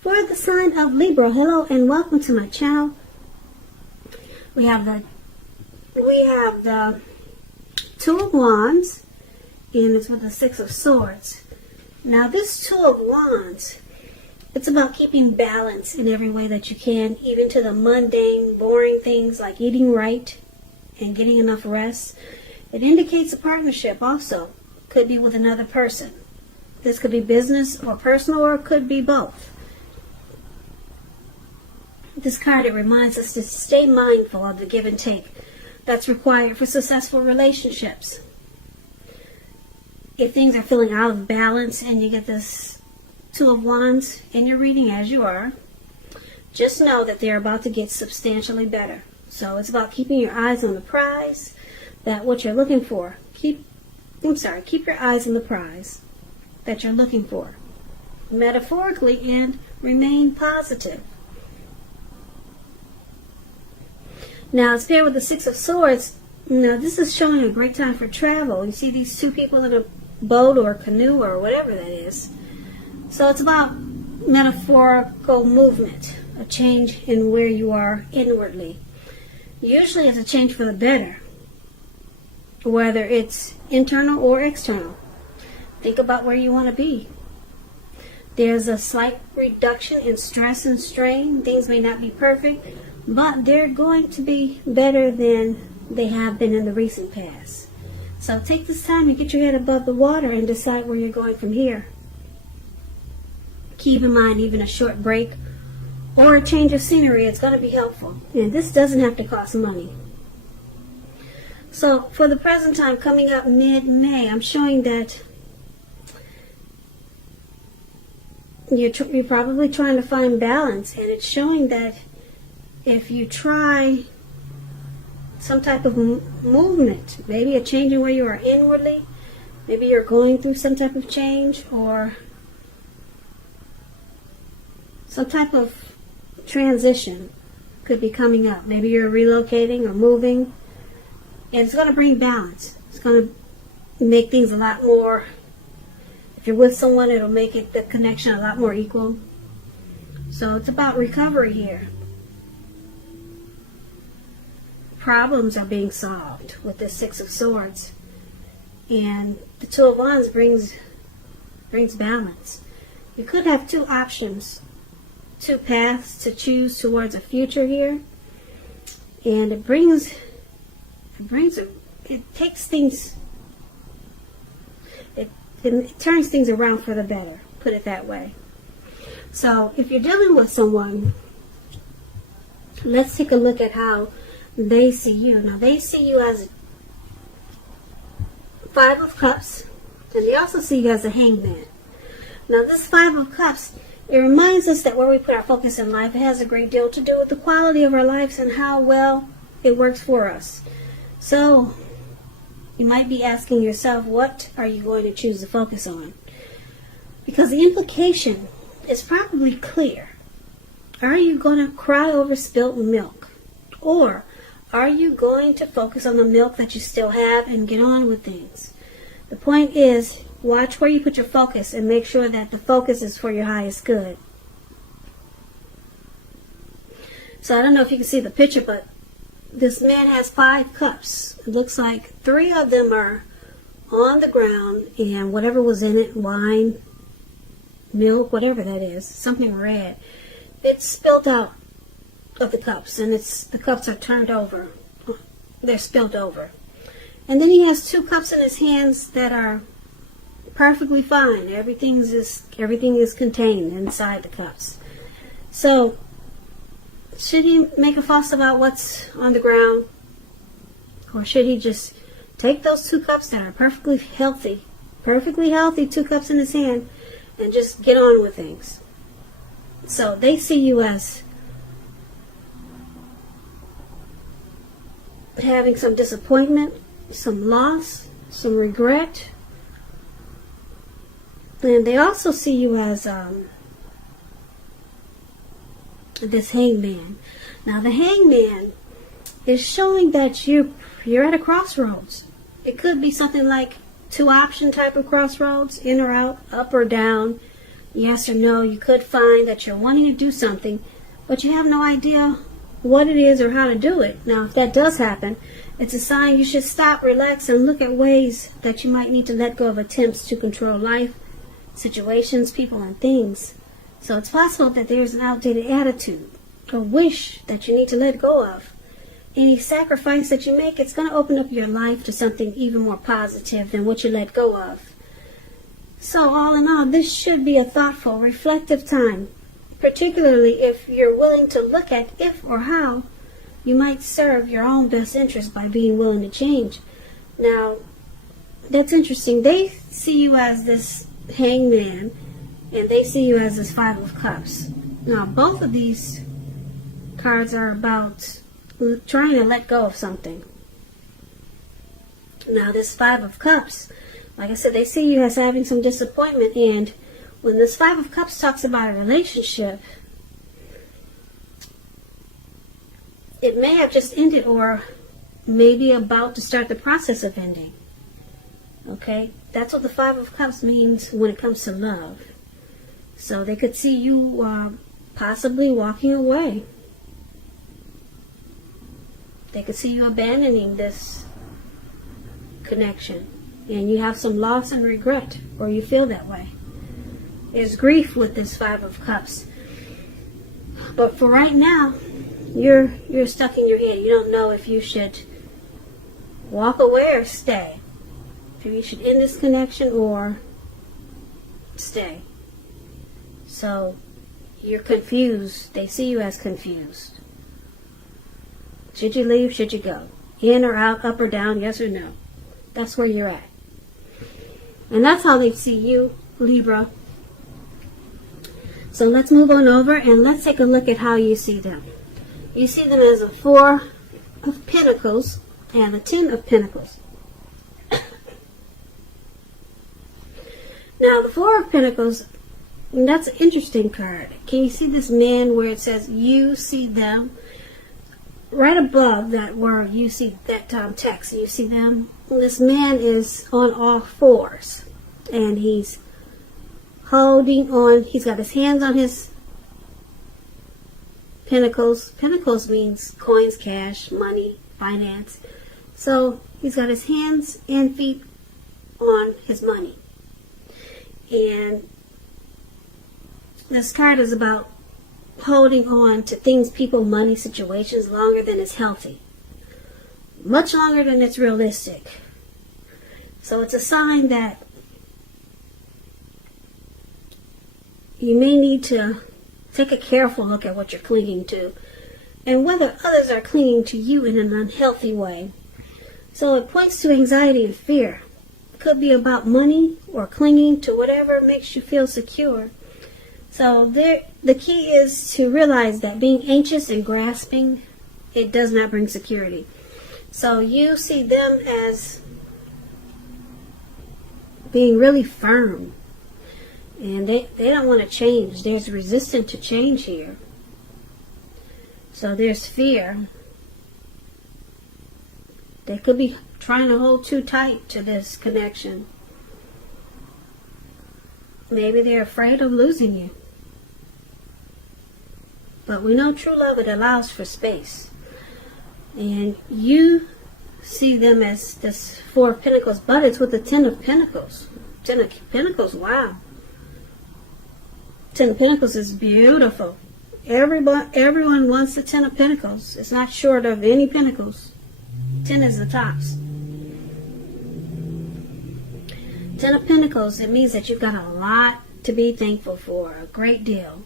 For the sign of Libra, hello and welcome to my channel. We have the Two of Wands, and it's with the Six of Swords. Now this Two of Wands, it's about keeping balance in every way that you can, even to the mundane, boring things like eating right and getting enough rest. It indicates a partnership also. Could be with another person. This could be business or personal, or it could be both. This card, it reminds us to stay mindful of the give and take that's required for successful relationships. If things are feeling out of balance and you get this Two of Wands in your reading, as you are, just know that they're about to get substantially better. So it's about keeping your eyes on the prize, that what you're looking for. Keep your eyes on the prize that you're looking for, metaphorically, and remain positive. Now, it's paired with the Six of Swords. Now, this is showing a great time for travel. You see these two people in a boat or a canoe or whatever that is. So it's about metaphorical movement, a change in where you are inwardly. Usually it's a change for the better, whether it's internal or external. Think about where you want to be. There's a slight reduction in stress and strain. Things may not be perfect, but they're going to be better than they have been in the recent past. So take this time and get your head above the water and decide where you're going from here. Keep in mind, even a short break or a change of scenery, it's going to be helpful. And this doesn't have to cost money. So for the present time, coming up mid-May, I'm showing that you're probably trying to find balance. And it's showing that if you try some type of movement, maybe a change in where you are inwardly, maybe you're going through some type of change or some type of transition could be coming up. Maybe you're relocating or moving, and it's going to bring balance. It's going to make things a lot more, if you're with someone, it'll make the connection a lot more equal. So it's about recovery here. Problems are being solved with the Six of Swords, and the Two of Wands brings balance. You could have two options, two paths to choose towards a future here, and it turns things around for the better, put it that way. So if you're dealing with someone, let's take a look at how they see you. Now, they see you as a Five of Cups, and they also see you as a Hangman. Now, this Five of Cups, it reminds us that where we put our focus in life, it has a great deal to do with the quality of our lives and how well it works for us. So, you might be asking yourself, what are you going to choose to focus on? Because the implication is probably clear. Are you going to cry over spilt milk? Or are you going to focus on the milk that you still have and get on with things? The point is, watch where you put your focus and make sure that the focus is for your highest good. So I don't know if you can see the picture, but this man has 5 cups. It looks like 3 of them are on the ground, and whatever was in it, wine, milk, whatever that is, something red, it's spilled out of the cups, and the cups are turned over. They're spilled over. And then he has 2 cups in his hands that are perfectly fine. Everything is contained inside the cups. So, should he make a fuss about what's on the ground? Or should he just take those 2 cups that are perfectly healthy, 2 cups in his hand, and just get on with things? So, they see you as having some disappointment, some loss, some regret. And they also see you as this Hangman. Now, the Hangman is showing that you're at a crossroads. It could be something like 2-option type of crossroads, in or out, up or down. yes or no. You could find that you're wanting to do something, but you have no idea what it is or how to do it. Now, if that does happen, it's a sign you should stop, relax, and look at ways that you might need to let go of attempts to control life, situations, people, and things. So it's possible that there's an outdated attitude or wish that you need to let go of. Any sacrifice that you make, it's going to open up your life to something even more positive than what you let go of. So all in all, this should be a thoughtful, reflective time, particularly if you're willing to look at if or how you might serve your own best interest by being willing to change. Now, that's interesting. They see you as this hangman, and they see you as this Five of Cups. Now, both of these cards are about trying to let go of something. Now, this Five of Cups, like I said, they see you as having some disappointment, and when this Five of Cups talks about a relationship, it may have just ended or maybe about to start the process of ending. Okay? That's what the Five of Cups means when it comes to love. So they could see you possibly walking away. They could see you abandoning this connection. And you have some loss and regret, or you feel that way. There's grief with this Five of Cups. But for right now, you're stuck in your head. You don't know if you should walk away or stay. If you should end this connection or stay. So you're confused. They see you as confused. Should you leave? Should you go? In or out? Up or down? Yes or no? That's where you're at. And that's how they see you, Libra. So let's move on over and let's take a look at how you see them. You see them as a Four of Pentacles and a Ten of Pentacles. Now, the Four of Pentacles, that's an interesting card. Can you see this man where it says you see them? Right above that word, you see that text. You see them? This man is on all fours. And he's holding on. He's got his hands on his pentacles. Pentacles means coins, cash, money, finance. So he's got his hands and feet on his money. And this card is about holding on to things, people, money, situations longer than it's healthy. Much longer than it's realistic. So it's a sign that you may need to take a careful look at what you're clinging to and whether others are clinging to you in an unhealthy way. So it points to anxiety and fear. It could be about money or clinging to whatever makes you feel secure. So the key is to realize that being anxious and grasping, it does not bring security. So you see them as being really firm. And they don't want to change. There's resistance to change here. So there's fear. They could be trying to hold too tight to this connection. Maybe they're afraid of losing you. But we know true love, it allows for space. And you see them as this Four of Pentacles, but it's with the Ten of Pentacles. Ten of Pentacles, wow. Ten of Pentacles is beautiful. Everyone wants the Ten of Pentacles. It's not short of any pentacles. 10 is the tops. Ten of Pentacles, it means that you've got a lot to be thankful for. A great deal.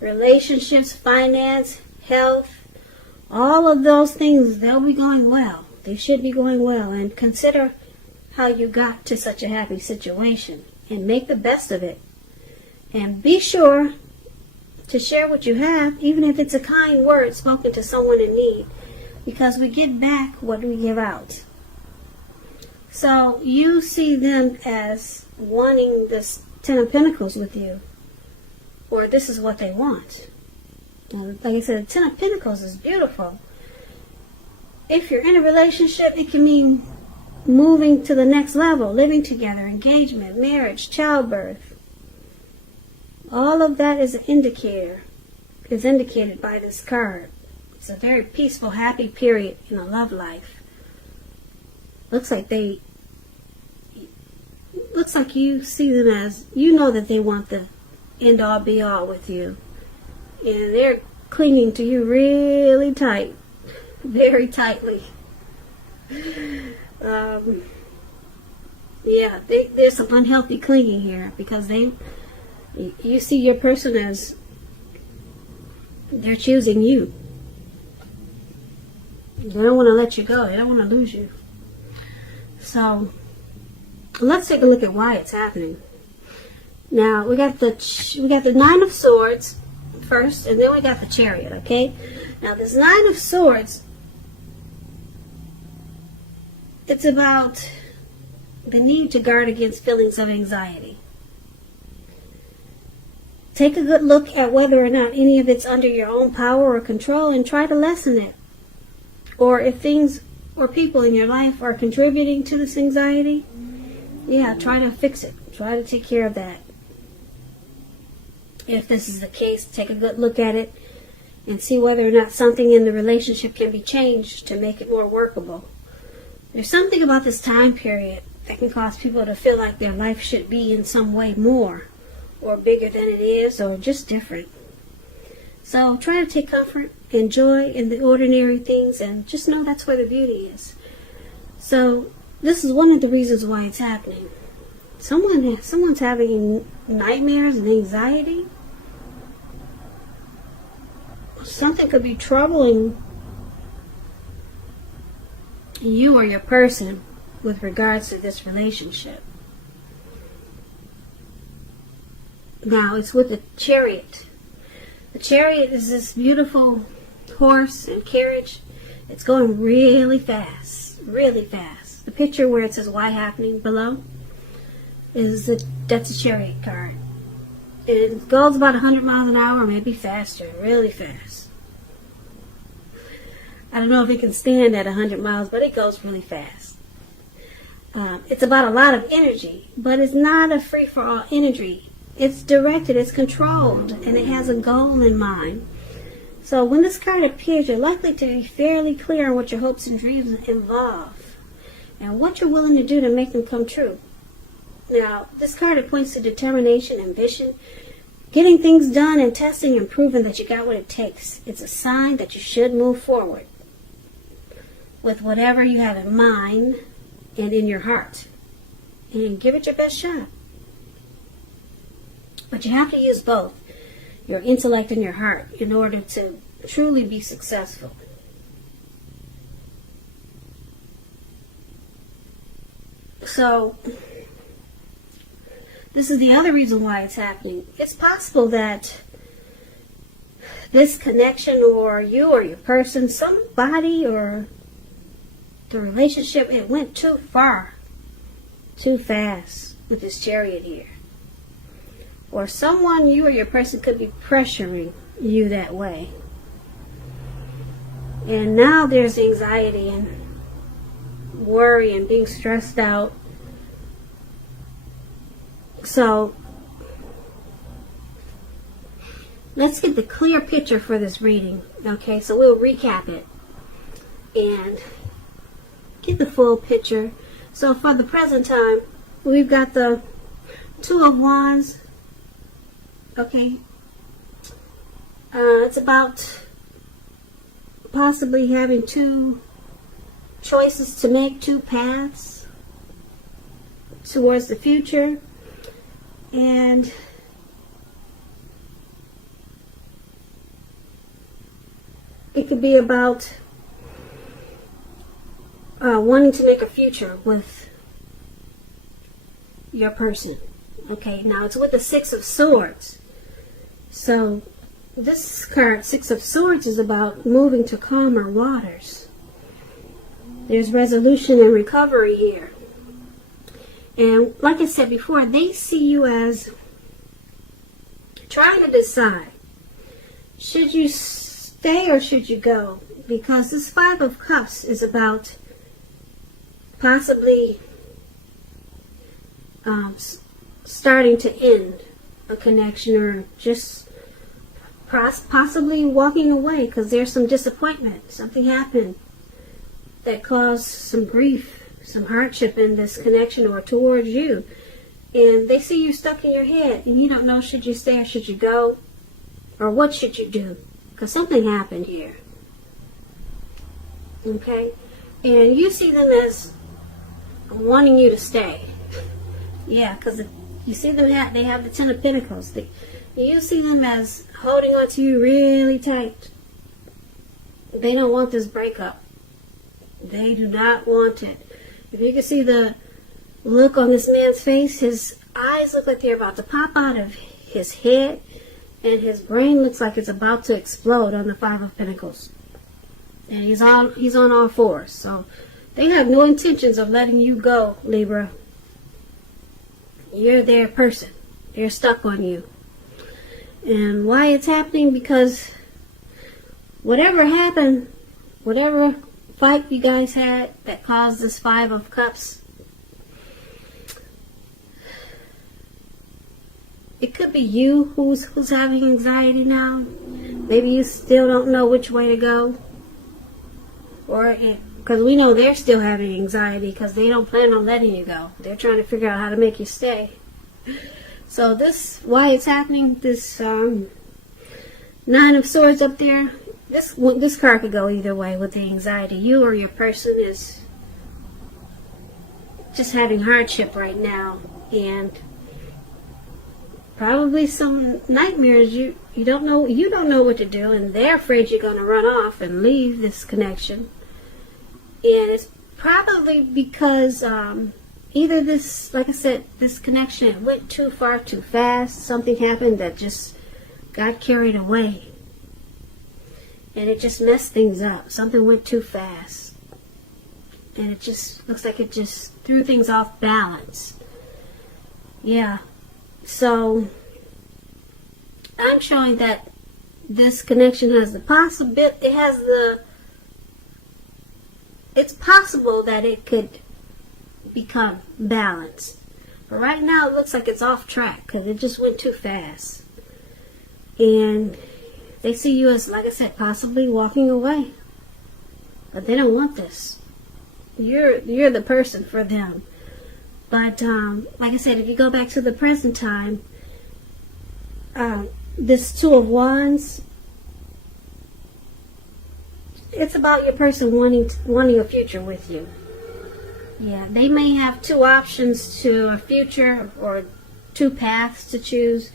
Relationships, finance, health, all of those things, they'll be going well. They should be going well. And consider how you got to such a happy situation. And make the best of it. And be sure to share what you have, even if it's a kind word spoken to someone in need. Because we get back what we give out. So you see them as wanting this Ten of Pentacles with you. Or this is what they want. And like I said, the Ten of Pentacles is beautiful. If you're in a relationship, it can mean moving to the next level, living together, engagement, marriage, childbirth. all of that is an indicator, is indicated by this card. It's a very peaceful, happy period in a love life. Looks like you see them as, you know that they want the end all be all with you. And they're clinging to you really tight, very tightly. Yeah, there's some unhealthy clinging here because you see your person as they're choosing you. They don't want to let you go. They don't want to lose you. So let's take a look at why it's happening. Now we got the Nine of Swords first, and then we got the Chariot. Okay. Now this Nine of Swords, it's about the need to guard against feelings of anxiety. Take a good look at whether or not any of it's under your own power or control and try to lessen it. Or if things or people in your life are contributing to this anxiety, yeah, try to fix it. Try to take care of that. If this is the case, take a good look at it and see whether or not something in the relationship can be changed to make it more workable. There's something about this time period that can cause people to feel like their life should be in some way more or bigger than it is, or just different. So try to take comfort and joy in the ordinary things, and just know that's where the beauty is. So this is one of the reasons why it's happening. Someone's having nightmares and anxiety. Something could be troubling you or your person with regards to this relationship. Now it's with the Chariot. The Chariot is this beautiful horse and carriage. It's going really fast, really fast. The picture where it says "Why Happening" below that's a Chariot card. It goes about 100 miles an hour, maybe faster, really fast. I don't know if it can stand at 100 miles, but it goes really fast. It's about a lot of energy, but it's not a free-for-all energy. It's directed, it's controlled, and it has a goal in mind. So when this card appears, you're likely to be fairly clear on what your hopes and dreams involve and what you're willing to do to make them come true. Now, this card points to determination, ambition, getting things done, and testing and proving that you got what it takes. It's a sign that you should move forward with whatever you have in mind and in your heart, and give it your best shot. But you have to use both your intellect and your heart in order to truly be successful. So this is the other reason why it's happening. It's possible that this connection, or you or your person, somebody or the relationship, it went too far, too fast with this Chariot here. Or someone, you or your person, could be pressuring you that way. And now there's anxiety and worry and being stressed out. So let's get the clear picture for this reading. Okay, so we'll recap it and get the full picture. So for the present time, we've got the Two of Wands. Okay, it's about possibly having two choices to make, two paths towards the future, and it could be about wanting to make a future with your person. Okay, now it's with the Six of Swords. So this card, Six of Swords, is about moving to calmer waters. There's resolution and recovery here. And like I said before, they see you as trying to decide, should you stay or should you go? Because this Five of Cups is about possibly starting to end a connection, or just possibly walking away because there's some disappointment. Something happened that caused some grief, some hardship in this connection or towards you. And they see you stuck in your head and you don't know, should you stay or should you go? Or what should you do? Because something happened here. Okay? And you see them as wanting you to stay. Yeah, because you see them, they have the Ten of Pentacles. You see them as holding on to you really tight. They don't want this breakup. They do not want it. If you can see the look on this man's face, his eyes look like they're about to pop out of his head, and his brain looks like it's about to explode on the Five of Pentacles. And he's on all fours. So they have no intentions of letting you go, Libra. You're their person. They're stuck on you. And why it's happening? Because whatever happened, whatever fight you guys had that caused this Five of Cups, it could be you who's having anxiety now. Maybe you still don't know which way to go. Or because we know they're still having anxiety because they don't plan on letting you go. They're trying to figure out how to make you stay. So why it's happening, this Nine of Swords up there, this card could go either way with the anxiety. You or your person is just having hardship right now, and probably some nightmares. You don't know what to do, and they're afraid you're going to run off and leave this connection. And it's probably because either this, like I said, this connection went too far too fast. Something happened that just got carried away, and it just messed things up. Something went too fast, and it just looks like it just threw things off balance. Yeah. So I'm showing that this connection has the possibility, it's possible that it could become balanced. But right now it looks like it's off track because it just went too fast. And they see you as, like I said, possibly walking away. But they don't want this. You're the person for them. But like I said, if you go back to the present time, this Two of Wands, it's about your person wanting a future with you. Yeah, they may have two options to a future or two paths to choose,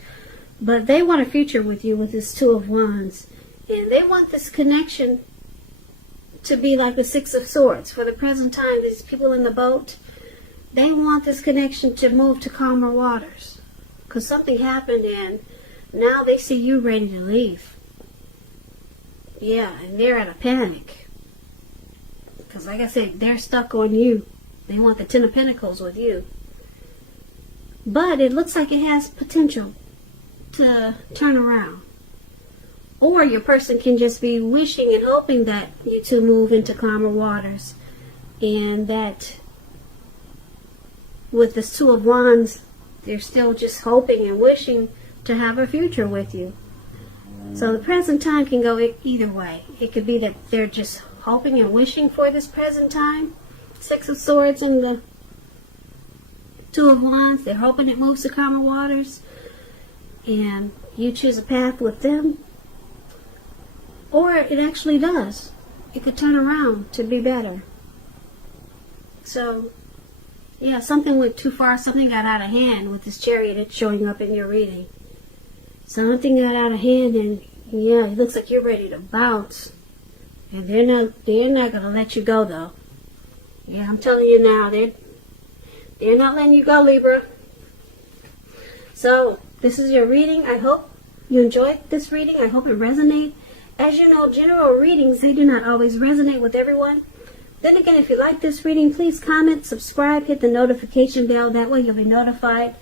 but they want a future with you with this Two of Wands. And they want this connection to be like the Six of Swords. For the present time, these people in the boat, they want this connection to move to calmer waters. Because something happened and now they see you ready to leave. Yeah, and they're at a panic. Because like I said, they're stuck on you. They want the Ten of Pentacles with you. But it looks like it has potential to turn around. Or your person can just be wishing and hoping that you two move into calmer waters. And that with this Two of Wands, they're still just hoping and wishing to have a future with you. So the present time can go either way. It could be that they're just hoping and wishing for this present time. Six of Swords and the Two of Wands. They're hoping it moves to calmer waters. And you choose a path with them. Or it actually does. It could turn around to be better. So, yeah, something went too far. Something got out of hand with this Chariot showing up in your reading. Something got out of hand, and yeah, it looks like you're ready to bounce. And they're not going to let you go, though. Yeah, I'm telling you now, they're not letting you go, Libra. So, this is your reading. I hope you enjoyed this reading. I hope it resonated. As you know, general readings, they do not always resonate with everyone. Then again, if you like this reading, please comment, subscribe, hit the notification bell. That way you'll be notified.